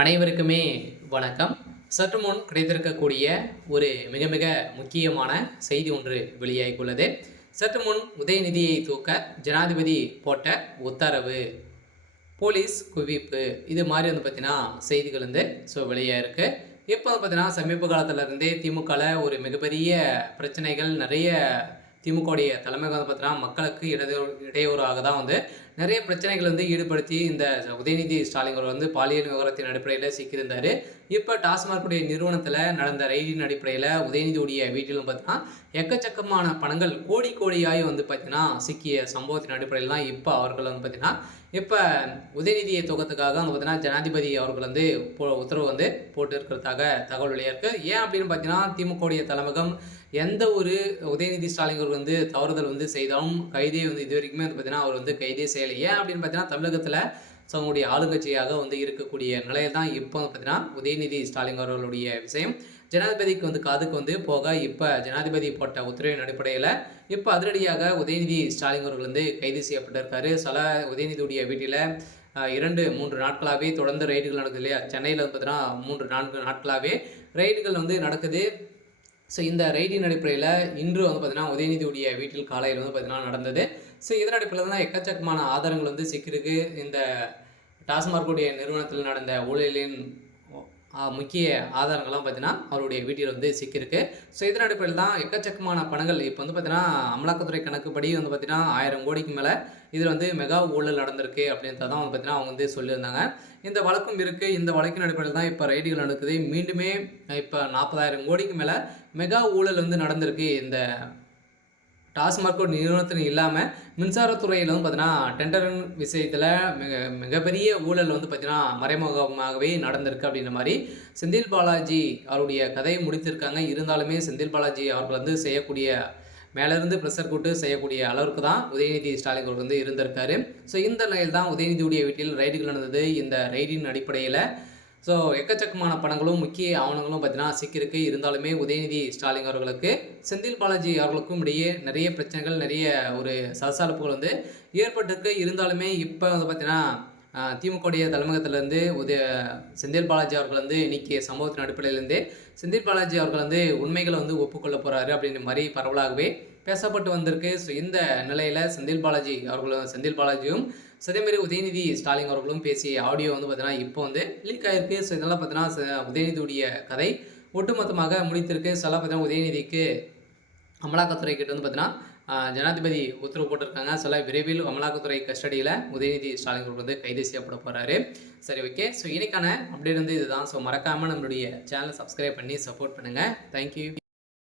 அனைவருக்குமே வணக்கம். சற்று முன் கிடைத்திருக்கக்கூடிய ஒரு மிக மிக முக்கியமான செய்தி ஒன்று வெளியாகியுள்ளது. சற்று முன் உதயநிதியை தூக்க ஜனாதிபதி போட்ட உத்தரவு, போலீஸ் குவிப்பு, இது மாதிரி பார்த்தீங்கன்னா செய்திகள் வெளியாயிருக்கு. இப்போ பார்த்தீங்கன்னா சமீப காலத்தில் இருந்தே திமுகவில் ஒரு மிகப்பெரிய பிரச்சனைகள் நிறைய. திமுகவுடைய தலைமை பார்த்தீங்கன்னா மக்களுக்கு இடையூறாக தான் நிறைய பிரச்சனைகள் ஈடுபடுத்தி இந்த உதயநிதி ஸ்டாலின் அவர் பாலியல் விவகாரத்தின் அடிப்படையில் சிக்கியிருந்தார். இப்போ டாஸ்மார்க்குடைய நிறுவனத்தில் நடந்த ரெய்டின் அடிப்படையில் உதயநிதியுடைய வீட்டிலும் பார்த்தீங்கன்னா எக்கச்சக்கமான பணங்கள் கோடி கோடியாகி பார்த்தீங்கன்னா சிக்கிய சம்பவத்தின் அடிப்படையில் தான் இப்போ அவர்கள் பார்த்தீங்கன்னா இப்போ உதயநிதியை தொகுத்துக்காக பார்த்தீங்கன்னா ஜனாதிபதி அவர்கள் உத்தரவு போட்டு இருக்கிறதாக தகவல் வெளியாக இருக்குது. ஏன் அப்படின்னு பார்த்தீங்கன்னா திமுகவுடைய தலைமையகம் எந்த ஒரு உதயநிதி ஸ்டாலின் அவர் தவறுதல் செய்தாலும் கைதே இது வரைக்குமே பார்த்தீங்கன்னா அவர் கைதே செய்யலை. ஏன் அப்படின்னு பார்த்தீங்கன்னா தமிழகத்தில் அவங்களுடைய ஆளுங்கட்சியாக இருக்கக்கூடிய நிலையில் தான் இப்போ பார்த்தீங்கன்னா உதயநிதி ஸ்டாலின் அவர்களுடைய விஷயம் ஜனாதிபதிக்கு காதுக்கு போக இப்போ ஜனாதிபதி போட்ட உத்தரவின் அடிப்படையில் இப்போ அதிரடியாக உதயநிதி ஸ்டாலின் அவர்கள் கைது செய்யப்பட்டிருக்காரு. சில உதயநிதியுடைய வீட்டில் 2-3 நாட்களாகவே தொடர்ந்து ரைடுகள் நடக்குது இல்லையா. சென்னையில் பார்த்தீங்கன்னா 3-4 நாட்களாகவே ரைடுகள் நடக்குது. ஸோ இந்த ரைடின் அடிப்படையில் இன்று பார்த்தீங்கன்னா உதயநிதியுடைய வீட்டில் காலையில் பார்த்தீங்கன்னா நடந்தது. ஸோ இதன் அடிப்படையில் தான் எக்கச்சக்கமான ஆதாரங்கள் சிக்கிருக்கு. இந்த டாஸ்மார்க்குடைய நிறுவனத்தில் நடந்த ஊழலின் முக்கிய ஆதாரங்கள்லாம் பார்த்தீங்கன்னா அவருடைய வீட்டில் சிக்கிருக்கு. ஸோ இதன் அடிப்படையில் தான் எக்கச்சக்கமான பணங்கள் இப்போ பார்த்தீங்கன்னா அமலாக்கத்துறை கணக்குப்படி பார்த்தீங்கன்னா 1000 கோடிக்கு மேலே இதில் மெகா ஊழல் நடந்திருக்கு அப்படின்றத தான் பார்த்தீங்கன்னா அவங்க சொல்லியிருந்தாங்க. இந்த வழக்கும் இருக்குது. இந்த வழக்கின் அடிப்படையில் தான் இப்போ ரைடுகள் நடக்குது. மீண்டுமே இப்போ 40,000 கோடிக்கு மேலே மெகா ஊழல் நடந்திருக்கு. இந்த டாஸ்மார்க் நிறுவனத்தில் இல்லாமல் மின்சாரத்துறையில் பார்த்தீங்கன்னா டெண்டர் விஷயத்தில் மிகப்பெரிய ஊழல் பார்த்தீங்கன்னா மறைமுகமாகவே நடந்திருக்கு அப்படின்ற மாதிரி செந்தில் பாலாஜி அவருடைய கதையை முடித்திருக்காங்க. இருந்தாலுமே செந்தில் பாலாஜி அவர்கள் செய்யக்கூடிய மேலேருந்து ப்ரெஷர் கூட்டு செய்யக்கூடிய அளவுக்கு தான் உதயநிதி ஸ்டாலின் அவர்கள் இருந்திருக்காரு. ஸோ இந்த நிலையில் தான் உதயநிதியுடைய வீட்டில் ரைடுகள் நடந்தது. இந்த ரைடின் அடிப்படையில் ஸோ எக்கச்சக்கமான பணங்களும் முக்கிய ஆவணங்களும் பார்த்தீங்கன்னா சிக்கிருக்கு. இருந்தாலுமே உதயநிதி ஸ்டாலின் அவர்களுக்கு செந்தில் பாலாஜி அவர்களுக்கும் இடையே நிறைய பிரச்சனைகள், நிறைய ஒரு சலசலப்புகள் ஏற்பட்டிருக்கு. இருந்தாலுமே இப்போ பார்த்தீங்கன்னா திமுகவுடைய தலைமையகத்திலேருந்து செந்தில் பாலாஜி அவர்கள் இன்னைக்கு சம்பவத்தின் அடிப்படையிலேருந்தே செந்தில் பாலாஜி அவர்கள் உண்மைகளை ஒப்புக்கொள்ள போகிறாரு அப்படின்ற மாதிரி பரவலாகவே பேசப்பட்டு வந்திருக்கு. ஸோ இந்த நிலையில் செந்தில் பாலாஜியும் அதேமாரி உதயநிதி ஸ்டாலின் அவர்களும் பேசிய ஆடியோ பார்த்தீங்கன்னா இப்போ லீக் ஆகிருக்கு. ஸோ இதெல்லாம் பார்த்தீங்கன்னா உதயநிதியுடைய கதை ஒட்டுமொத்தமாக முடித்திருக்கு. ஸோ எல்லாம் பார்த்தீங்கன்னா உதயநிதிக்கு அமலாக்கத்துறை கிட்ட பார்த்தீங்கன்னா ஜனாதிபதி உத்தரவு போட்டிருக்காங்க. சில விரைவில் அமலாக்கத்துறை கஸ்டடியில் உதயநிதி ஸ்டாலின் அவர்கள் கைது செய்யப்பட போகிறாரு. சரி, ஓகே. ஸோ இன்னைக்கான அப்டேட் இதுதான். ஸோ மறக்காமல் நம்மளுடைய சேனலை சப்ஸ்கிரைப் பண்ணி சப்போர்ட் பண்ணுங்கள். தேங்க்யூ.